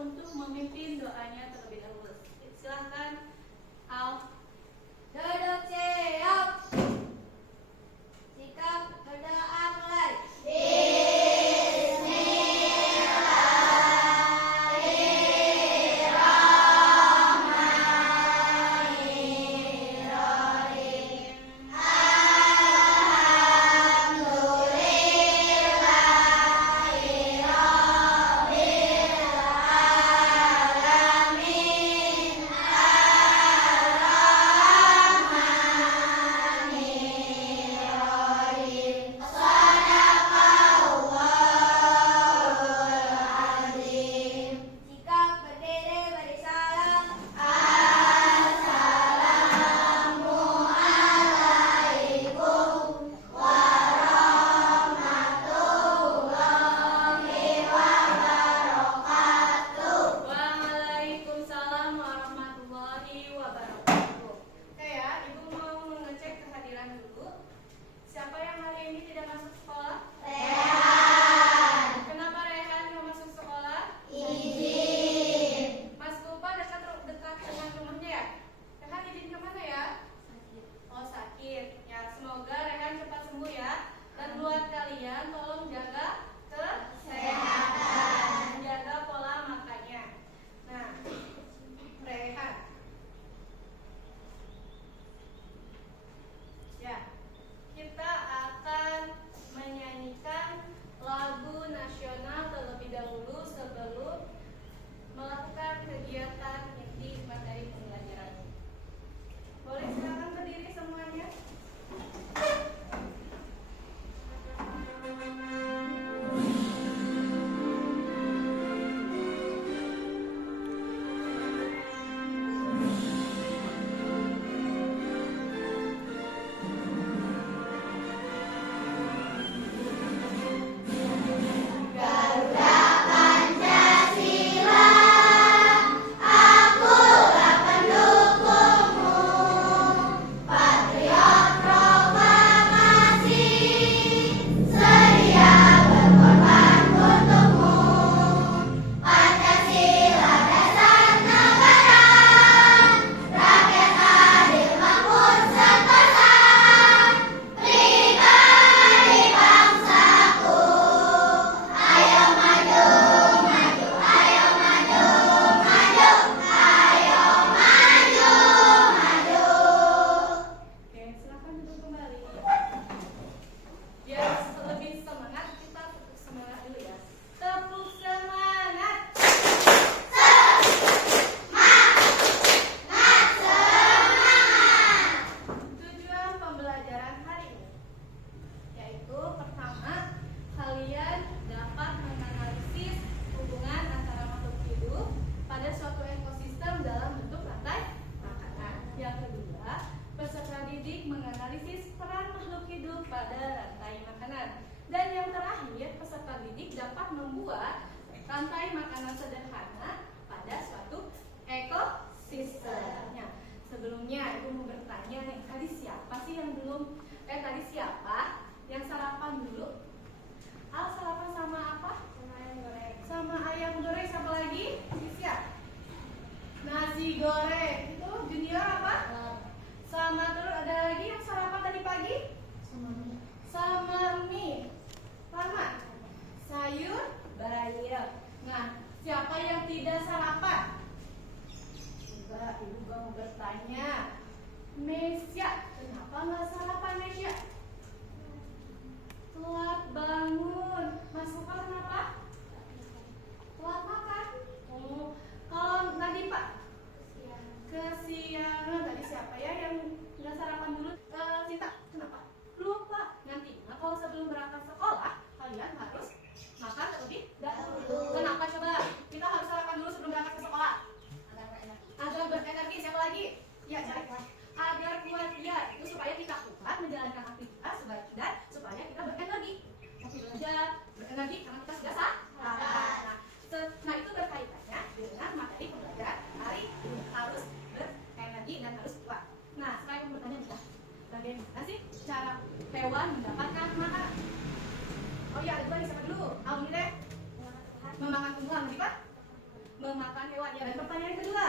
untuk memimpin doanya terlebih dahulu. Silahkan Al. Duduk siap. Sikap berdoa mulai. Sikap berdiri beri salam. Waalaikumsalam warahmatullahi wabarakatuh. Oke ya, Ibu mau mengecek kehadiran dulu. Siapa yang hari ini tidak masuk sekolah? Kenapa Rehan nggak masuk sekolah? Mas Kupa dekat dengan rumahnya ya? Rehan izin kemana ya? Oh, sakit. Ya, semoga Rehan cepat sembuh ya. Dan buat kalian tolong jaga kesehatan, jaga pola makannya. Nah, Rehan. Ya, kita akan menyanyikan lagu nasional terlebih dahulu sebelum melakukan kegiatan inti materi pembelajaran. Boleh silakan berdiri semuanya. Oke, silakan duduk kembali. Biar lebih semangat, kita tepuk semangat dulu ya. Tepuk semangat. Tujuan pembelajaran hari ini yaitu pertama, kalian dapat menganalisis hubungan antara makhluk hidup pada suatu ekosistem dalam bentuk rantai makanan. Yang kedua, peserta didik menganalisis peran makhluk hidup pada rantai makanan. Dan yang terakhir, peserta didik dapat membuat rantai makanan sederhana pada suatu ekosistem. Nah, sebelumnya Ibu mau bertanya nih, tadi siapa sih yang tadi siapa yang sarapan dulu? Al sarapan sama apa? Sama ayam goreng, siapa lagi? Siap. Nasi goreng. Itu junior apa? Sama terus ada lagi yang sarapan tadi pagi? Sama mie. Sama sayur bayam. Nah, siapa yang tidak sarapan? Coba Ibu mau bertanya. Mesya, kenapa nggak sarapan Mesya? Telat bangun. Mas Kupa kenapa? Telat makan. Oh, kalau tadi Pak? Kesiangan. Tadi siapa ya yang nggak sarapan dulu? Sinta, kenapa? Lupa. Nanti, kalau sebelum berangkat sekolah, kalian harus makan terlebih dahulu. Kenapa coba? Kita harus sarapan dulu sebelum berangkat ke sekolah. Agar berenergi. Siapa lagi? Ya, cari. Agar kuat ya. Itu supaya kita kuat menjalankan aktivitas dan supaya kita berenergi. Tapi belajar berenergi karena kita sudah sarapan. Nah, itu berkaitannya dengan materi pembelajaran hari ini. Harus berenergi dan harus kuat. Nah, saya mau bertanya nih, bagaimana sih cara hewan mendapatkan makanan? Oh iya, ada dua nih, siapa dulu? Almi deh. Memakan tumbuhan, lebih Pak? memakan hewan. Ya, dan pertanyaan kedua,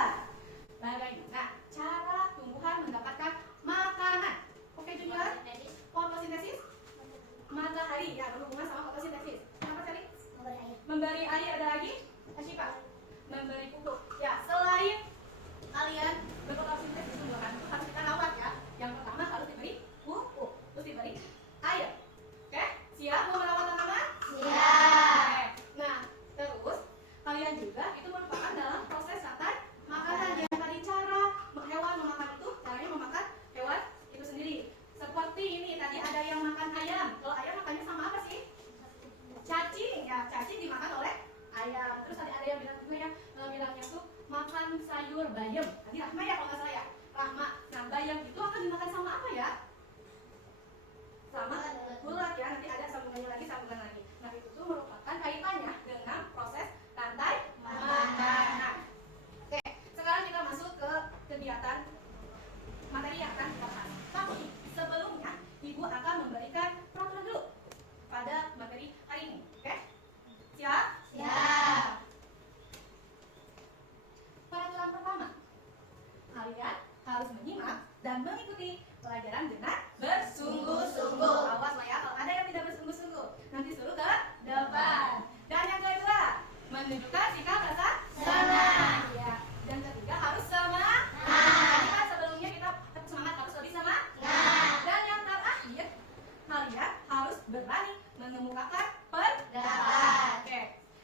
bagaimana cara tumbuhan mendapatkan makanan? Oke, junior. Fotosintesis matahari, ya, berhubungan sama fotosintesis. Apa tadi? Memberi air. Ada lagi? Asyifa? Memberi pupuk. Ya, selain kalian berfotosintesis tumbuhan itu harus kita rawat ya. Yang pertama harus diberi pupuk, terus diberi air. Oke, siap mau merawat tanaman? Siap. Nah, terus kalian juga itu merupakan dalam proses saat makanan. Yang tadi cara hewan memakan itu, caranya memakan hewan itu sendiri. Seperti ini tadi ada yang makan ayam. Kalau ayam makannya sama apa sih? Cacing. Ya, cacing dimakan oleh ayam. Terus tadi ada yang bilang juga ya, bilangnya tuh makan sayur bayam. Tadi Rahma ya kalau nggak salah ya. Rahma. Nah, bayam itu akan dimakan sama apa ya? Sama ulat ya. Nanti ada sambungan lagi. Nah, itu tuh merupakan kaitannya dengan proses rantai makanan. Oke, sekarang kita masuk ke kegiatan materi yang akan kita bahas. Tapi sebelumnya Ibu akan memberikan peraturan dulu pada materi hari ini. Oke? Siap? Siap. Peraturan pertama, kalian harus menyimak dan mengikuti pelajaran dengan bersungguh-sungguh. Awas lah ya, kalau ada yang tidak bersungguh-sungguh, nanti suruh ke depan. Dan yang kedua, menunjukkan sikap rasa senang. Ya. Dan ketiga harus semangat. Tadi kan sebelumnya kita semangat harus lebih semangat. Dan yang terakhir, kalian harus berani mengemukakan pendapat. Oke,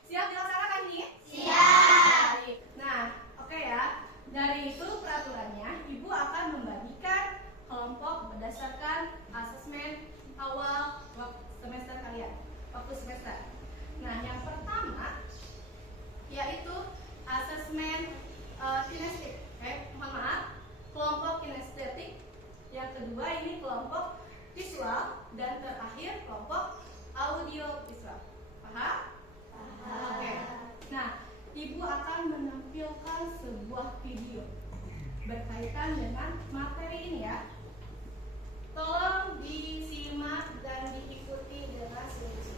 siap dilaksanakan ini? Siap. Nah, oke ya. Dari itu peraturannya, Ibu akan membagikan kelompok berdasarkan asesmen awal semester kalian, waktu semester. Nah, yang pertama yaitu asesmen kinestetik. Mohon maaf, kelompok kinestetik. Yang kedua ini kelompok visual dan terakhir kelompok audio visual. Paham? Paham. Oke. Nah, Ibu akan menampilkan sebuah video berkaitan dengan materi ini ya. Tolong disimak dan diikuti dengan sungguh-sungguh.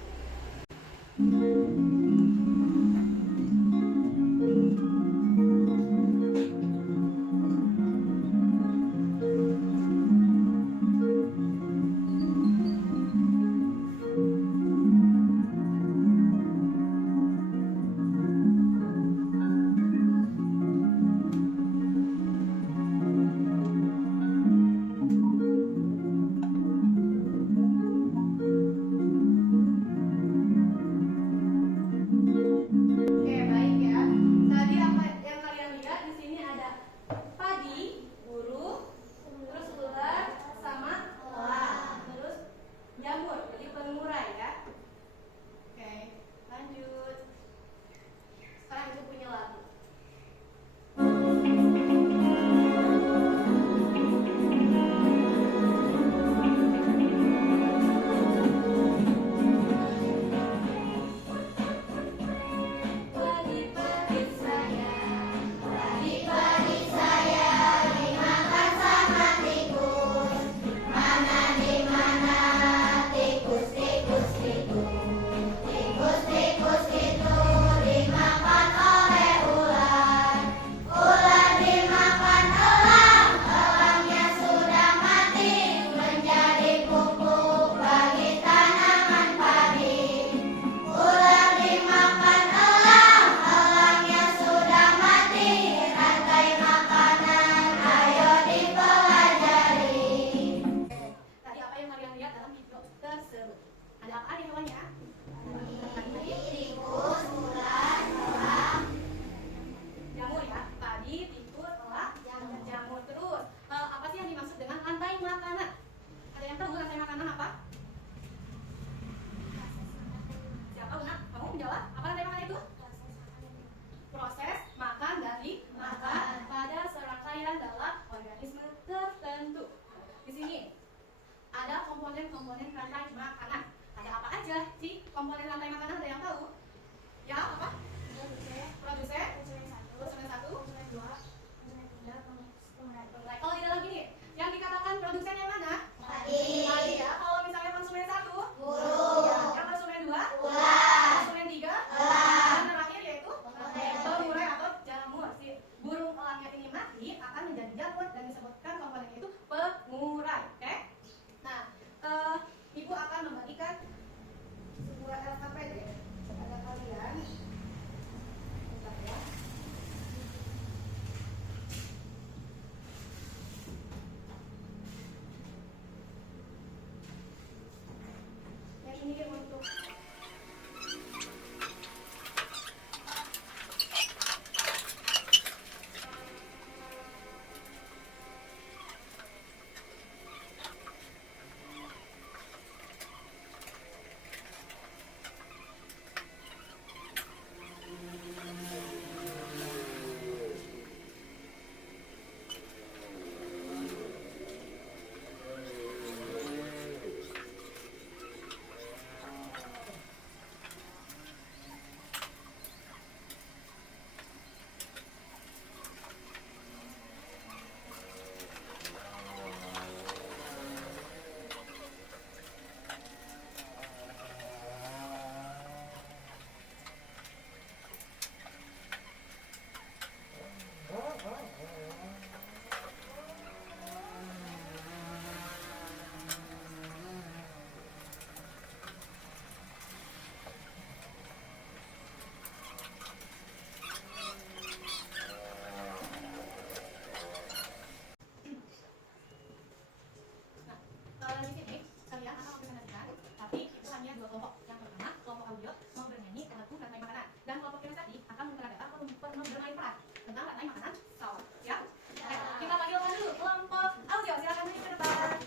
rantai makanan sawah. Siap? Oke, kita panggilkan dulu kelompok audio. Silakan maju ke depan.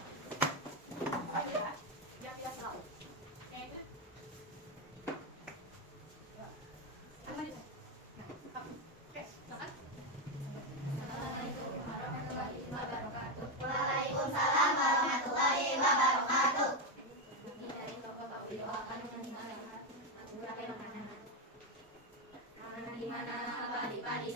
Ya, biar tidak salah. Oke. Maju. Nah, oke, silakan. Waalaikumsalam warahmatullahi wabarakatuh. Gimana padi-padi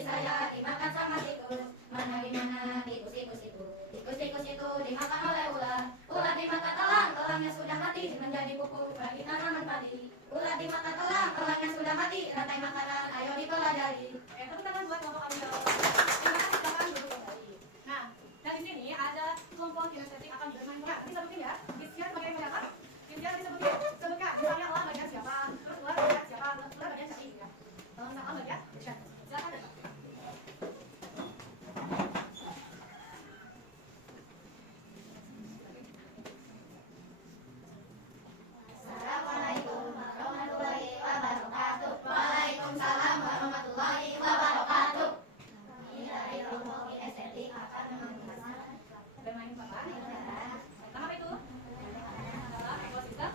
saya dimakan sama tikus. Mana gimana tikus itu dimakan oleh ular. Ular dimakan elang, elangnya sudah mati menjadi pupuk bagi tanaman padi. Ular dimakan elang, elangnya sudah mati, rantai makanan ayo dipelajari. Tepuk tangan buat kelompok audio. Terima kasih, silakan duduk kembali. Nah, dari sini ada kelompok kinestetik akan bermain bola. Disebutin ya. Isian bagian apa? Isian disebutin. Sebutkan. Misalnya elang bagian siapa? Terus ular bagian siapa? Ular bagian siapa? Elang bagian siapa? Silakan. Assalamualaikum warahmatullahi wabarakatuh. Waalaikumsalam warahmatullahi wabarakatuh. Kami dari kelompok kinestetik akan menjelaskan Bermain apa? Pertama apa itu? Adalah ekosistem.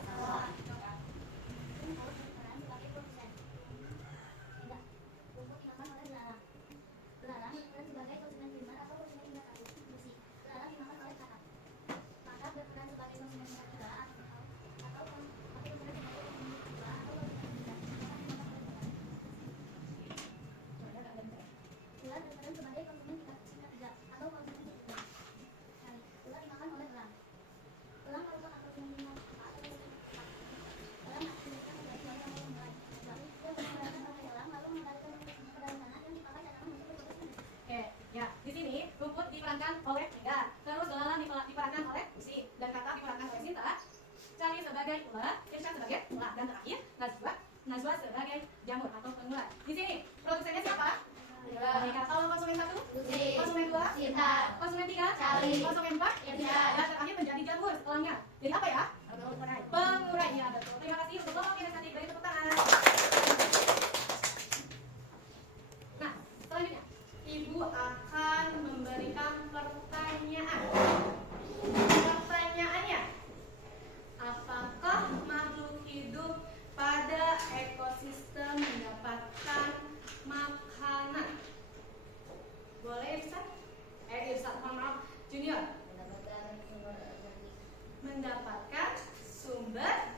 Oke, ya di sini rumput diperankan oleh Tiga, terus belalang diperankan oleh Pusi, dan Kata diperankan oleh Sinta, Cari sebagai ular, Irsyad sebagai ular, dan terakhir Najwa sebagai jamur atau pengular. Di sini produsennya siapa? Tiga. Kalau konsumen 1, konsumen 2, Sinta, konsumen 3, Cari, konsumen 4, Irsyad. dan terakhir menjadi jamur elangnya. Jadi apa ya? Pengurai. Ya betul. Terima kasih untuk kelompok kinestetik. Beri tepuk tangan. Nah, selanjutnya Ibu akan memberikan pertanyaan. Pertanyaannya, apakah makhluk hidup pada ekosistem mendapatkan makanan? Boleh Irsa? Irsa, maaf, Junior. Mendapatkan sumber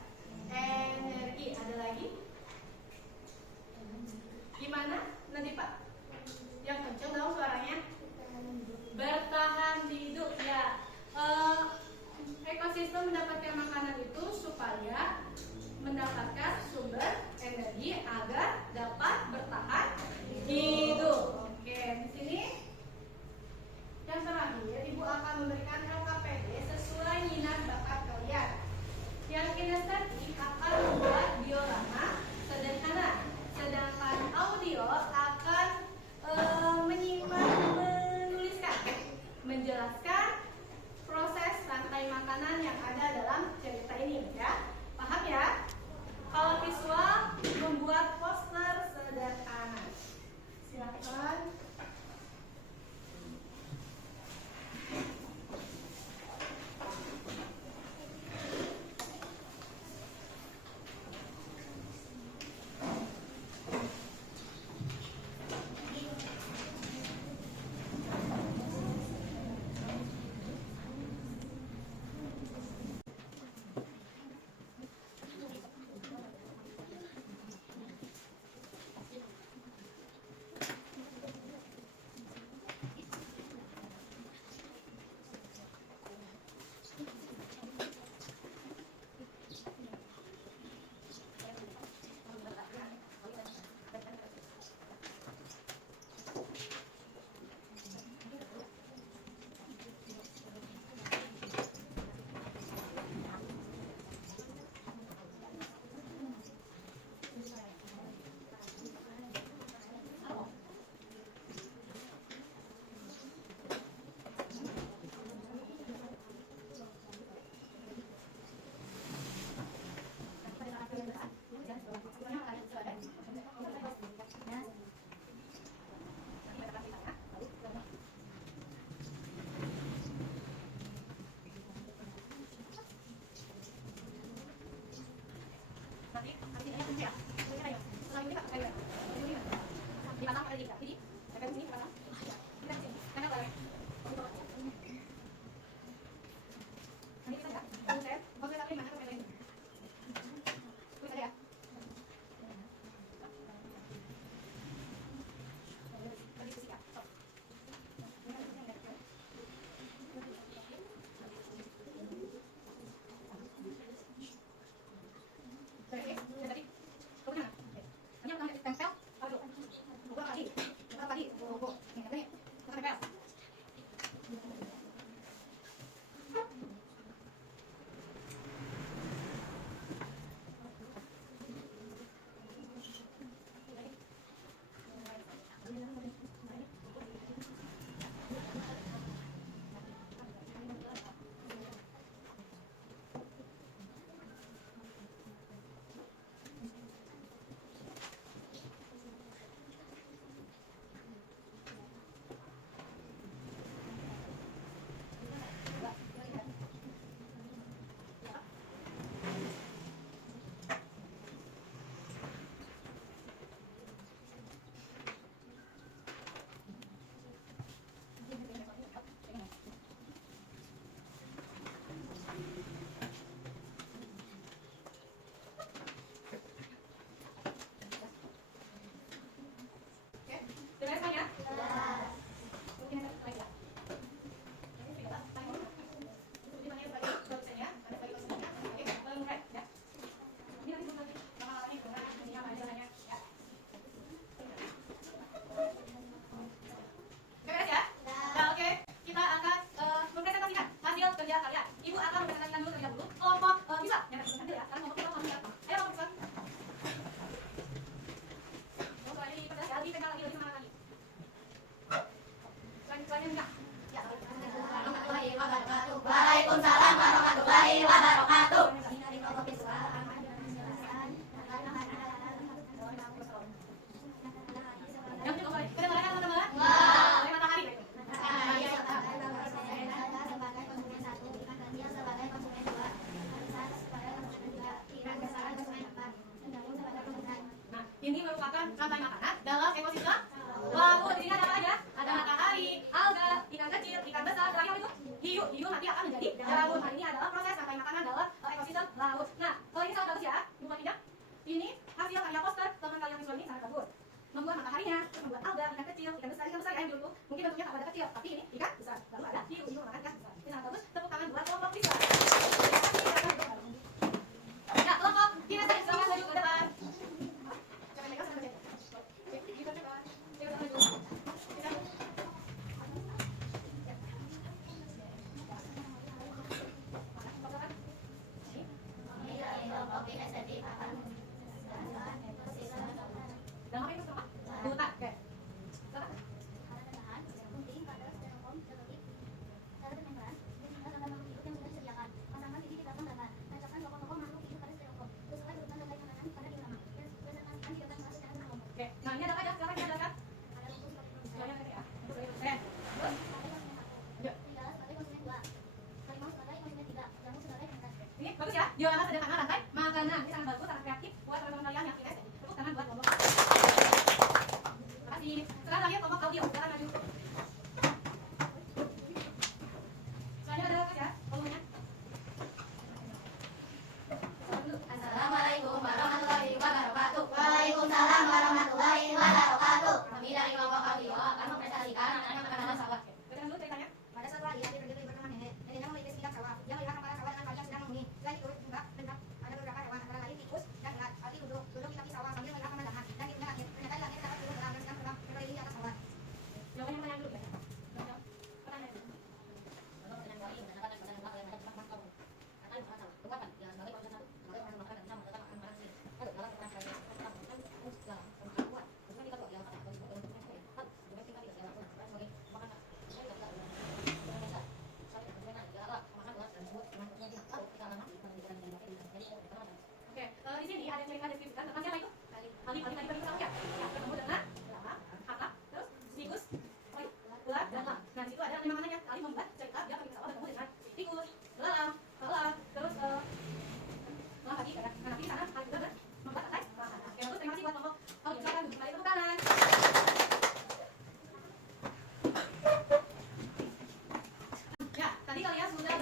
rantai makanan dalam ekosistem laut. Di sini ada apa aja? Ada matahari, alga, ikan kecil, ikan besar, terakhir itu hiu. Hiu nanti akan menjadi jamur. Nah, ini adalah proses rantai makanan dalam ekosistem laut. Nah, kalau ini sangat bagus ya, bukan tidak? Ini hasil karya poster teman kalian visual ini sangat bagus. Membuat mataharinya, membuat alga, ikan kecil, ikan besar ya yang dulu mungkin bentuknya tak ada kecil, tapi ini ikan besar. Lalu ada hiu makan ikan besar. Ini sangat bagus. Tepuk tangan buat kelompok visual. Ya, kelompok kinestetik silakan maju ke depan. Jangan megang sampai jatuh. Oke, ikut depan. Ikut maju. Kelompok kinestetik akan Dan apa itu semua? Buta. Oke. Silakan. Oke. Nah, ini ada apa aja? Silakan dijelaskan. Semuanya ada ya. Oke. Terus? Yuk. Ini bagus ya. Diolah sederhana rantai makanan. Ini sangat bagus, sangat kreatif buat teman-teman kalian yang kinestetik. Tepuk tangan buat kelompok. Terima kasih. Sekarang lagi kelompok audio. Silakan maju. Semuanya ada apa ya? Volumenya. Assalamualaikum warahmatullahi wabarakatuh. Waalaikumsalam warahmatullahi wabarakatuh. Kami dari kelompok audio akan mempresentasikan rantai makanan sawah. Bacakan dulu ceritanya. Pada suatu hari Abi pergi bersama nenek. Neneknya memiliki sebidang sawah. Dia melihat kepala sawah dengan kalian sedang menghuni. Selain itu juga terlihat ada beberapa hewan antara lain tikus dan ulat. Abi duduk di tepi sawah sambil melihat pemandangan. Langit langit. Ternyata di langit terdapat burung elang yang sedang terbang berkeliling di atas sawah. Jawabannya pertanyaan dulu ya. Pertanyaan dulu. Oke, di sini ada cerita deskripsikan tentang siapa itu? Ali tadi bersama ya. Ketemu dengan elang, kakap, terus tikus, ular dan elang. Nah, di situ ada lima makanannya. Ali membuat cerita dia pergi ke sawah bertemu dengan tikus, elang, terus lagi kan? Nah, nanti di sana Ali juga membuat rantai makanan. Oke, bagus. Terima kasih buat kelompok. Kalau silakan duduk kembali, tepuk tangan. Ya, tadi kalian sudah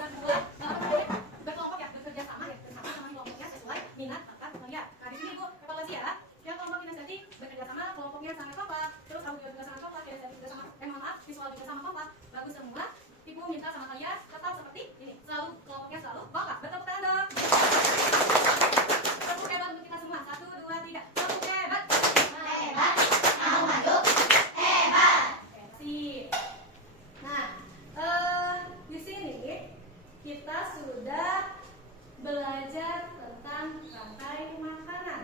berkelompok ya, bekerja sama ya, bersama sama kelompoknya sesuai minat bakat kalian. Nah, di sini Ibu evaluasi ya. Yang kelompok kinestetik bekerja sama, kelompoknya sangat kompak. Terus audio juga sangat kompak, kinestetik juga sama, visual juga sama kompak. Bagus semua. Ibu minta sama kalian tetap seperti ini. Selalu kelompoknya selalu kompak. Bertepuk tangan dong. Tepuk hebat untuk kita semua. 1, 2, 3. Tepuk hebat. Hebat. Mau maju. Hebat. Oke, sip. Nah, di sini kita sudah belajar tentang rantai makanan.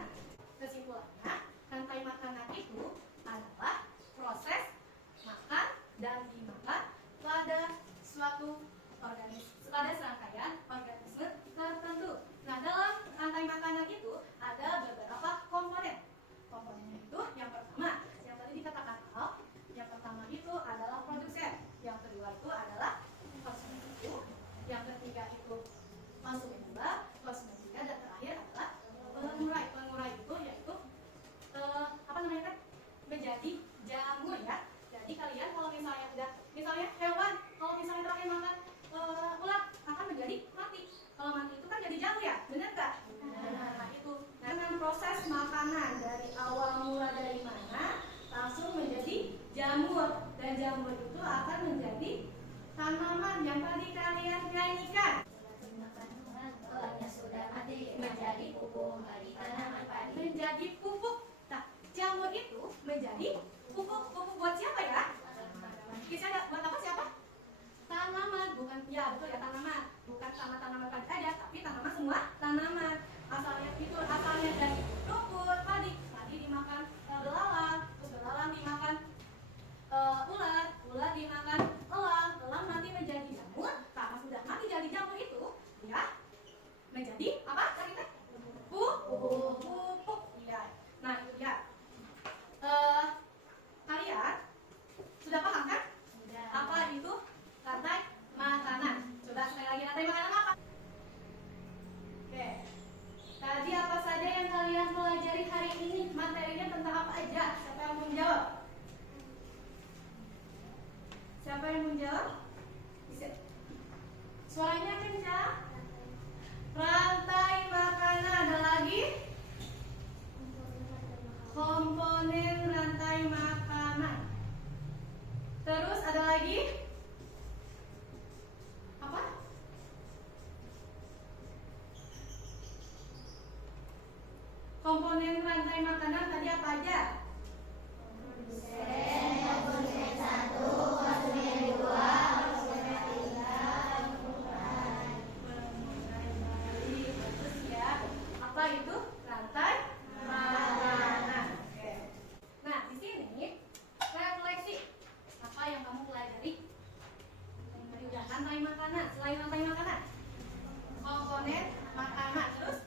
Kesimpulannya, rantai makanan itu adalah proses makan dan dimakan pada suatu pada serangkaian organisme tertentu. Nah, dalam rantai makanan itu ada beberapa komponen. Komponennya itu yang pertama, yang tadi dikatakan Al, yang pertama itu adalah produsen, yang kedua itu adalah konsumen, yang ketiga itu konsumen dua, konsumen tiga, dan terakhir adalah pengurai. Pengurai itu yaitu apa namanya kan? Menjadi jamur ya. Jadi kalian kalau misalnya hewan, kalau misalnya terakhir makan ulat akan menjadi mati. Kalau mati itu kan jadi jamur ya, benar nggak? Nah itu. Nah, dengan proses makanan dari awal mula dari mana langsung menjadi jamur, dan jamur itu akan menjadi tanaman yang tadi kalian nyanyikan. Telurnya sudah mati menjadi pupuk bagi tanaman padi. Menjadi pupuk. Nah, jamur itu menjadi pupuk. Pupuk buat siapa ya? Kisah buat apa siapa? Tanaman, bukan ya betul ya tanaman. Bukan sama tanaman padi saja, tapi tanaman semua tanaman. Asalnya dari rumput, padi dimakan belalang, terus belalang dimakan ulat dimakan elang nanti menjadi jamur. Karena sudah mati jadi jamur itu, ya menjadi apa? Kita pupuk. Iya. Nah itu ya. Kalian sudah paham kan? Sudah. Apa itu rantai makanan? Coba sekali lagi, rantai makanan apa? Oke. Tadi apa saja yang kalian pelajari hari ini? Materinya tentang apa aja? jawab? Bisa. Suaranya kencang. Rantai makanan. Ada lagi? Komponen rantai makanan. Terus ada lagi? Apa? Komponen rantai makanan tadi apa aja? Bagus ya. Apa itu rantai makanan? Oke. Nah, di sini refleksi. Apa yang kamu pelajari? Tadi udah rantai makanan. Selain rantai makanan, komponen makanan. Terus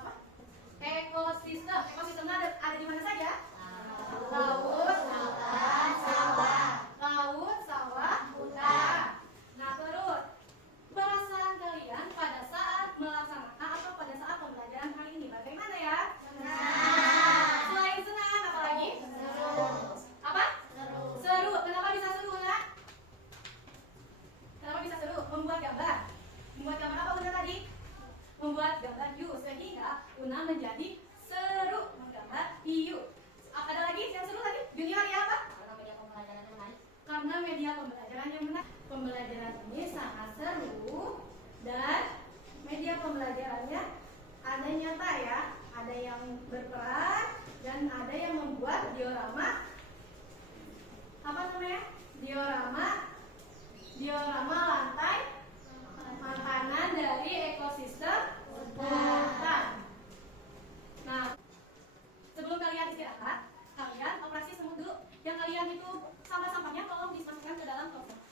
apa? Ekosistem. Ekosistemnya ada di mana saja? Laut, laut, sawah, hutan. Nah, terus perasaan kalian pada saat melaksanakan atau pada saat pembelajaran kali ini bagaimana ya? Selain senang, apa lagi? Apa? Seru. Kenapa bisa seru, Nak? Kenapa bisa seru? Membuat gambar. Membuat gambar apa Una tadi? Membuat gambar hiu sehingga Una menjadi seru menggambar hiu. Ada lagi yang seru tadi? Junior ya apa? Karena media pembelajaran yang menarik. Pembelajaran ini sangat seru dan media pembelajarannya ada nyata ya, ada yang berperan dan ada yang membuat diorama. Apa namanya? Diorama lantai makanan dari ekosistem hutan. Nah, sebelum kalian istirahat, kalian operasi semut dulu. Yang kalian itu sampah-sampahnya tolong dimasukkan ke dalam tong sampah.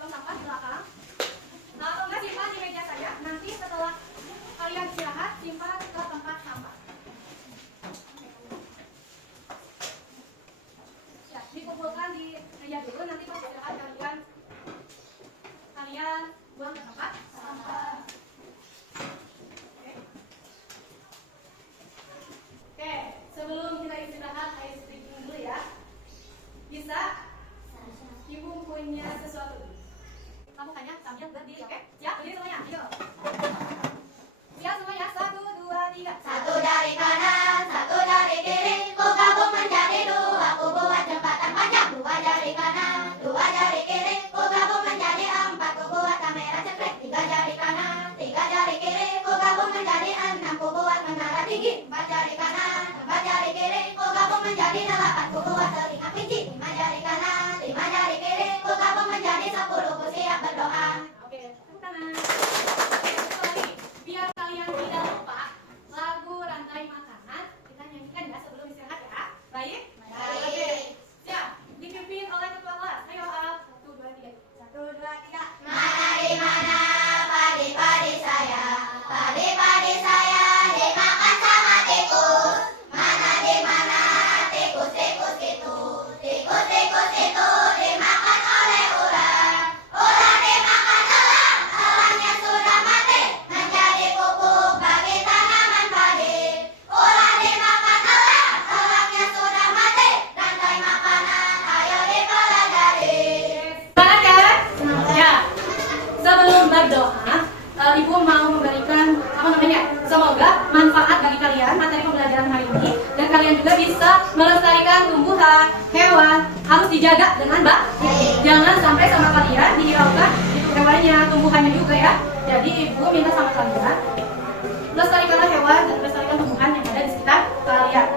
Tong sampah di belakang. Nah, atau enggak simpan di meja saya. Nanti setelah kalian istirahat, simpan ke tempat sampah. Ya, dikumpulkan di meja dulu. Nanti pas istirahat kalian buang ke tempat sampah. Oke, sebelum kita istirahat, ice breaking dulu ya. Bisa? Ibu punya sesuatu. Kamu hanya sambil berdiri, oke? Siap? Berdiri semuanya, ayo. Siap semuanya, 1, 2, 3. Satu dari kanan, satu dari kiri, ku gabung menjadi dua, ku buat jembatan panjang. Dua dari kanan, dua dari kiri, ku gabung menjadi empat, ku buat kamera cekrek. Tiga dari kanan, tiga dari kiri, ku gabung menjadi enam, ku buat menara tinggi. Empat dari kanan, empat dari kiri, ku gabung menjadi delapan, ku buat telinga kelinci. Lima dari kanan, lima dari kiri, ku gabung menjadi 10, ku siap berdoa. Oke, tepuk tangan. Oke, satu lagi. Biar kalian tidak lupa lagu rantai makanan, kita nyanyikan ya sebelum istirahat ya. Baik? Oke. Siap. Dipimpin oleh ketua kelas. Ayo, Al. 1, 2, 3. 1, 2, 3. Mana di mana padi-padi saya, padi-padi saya dimakan sama tikus. Mana di mana tikus-tikus itu, tikus-tikus itu dimakan oleh ular. Ular dimakan elang, elangnya sudah mati, menjadi pupuk bagi tanaman padi. Ular dimakan elang, elangnya sudah mati, rantai makanan ayo dipelajari. Semangat kan? Ya. Sebelum berdoa, Ibu mau memberikan semoga manfaat bagi kalian materi pembelajaran hari ini dan kalian juga bisa melestarikan tumbuhan, hewan, harus dijaga dengan baik. Jangan sampai sama kalian dihiraukan itu hewannya, tumbuhannya juga ya. Jadi Ibu minta sama kalian lestarikanlah hewan dan lestarikan tumbuhan yang ada di sekitar kalian.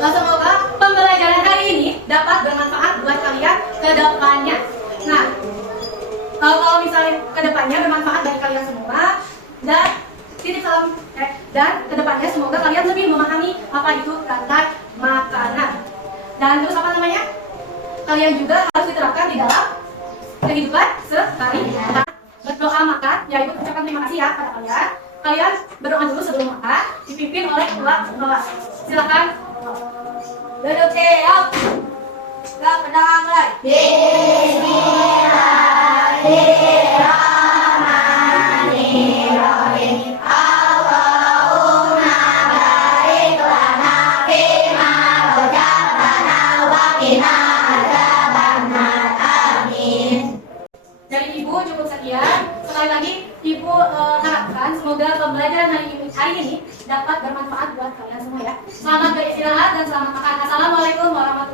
Dan semoga pembelajaran hari ini dapat bermanfaat buat kalian ke depannya. Nah, kalau misalnya kedepannya bermanfaat bagi kalian semua dan titip salam dan kedepannya semoga kalian lebih memahami apa itu rantai makanan dan terus apa namanya kalian juga harus diterapkan di dalam kehidupan sehari-hari. Berdoa makan, ya Ibu ucapkan terima kasih ya pada kalian. Kalian berdoa dulu sebelum makan, dipimpin oleh ketua kelas. Silakan duduk siap. Gak pedang lagi. Bismillahirrahmanirrahim. Allahumma barik lana fima razaqtana wa qina adzabannar. Ibu cukup sekian. Sekali lagi Ibu harapkan semoga pembelajaran hari ini dapat bermanfaat buat kalian semua ya. Selamat beristirahat dan selamat makan. Assalamualaikum warahmatullahi wabarakatuh.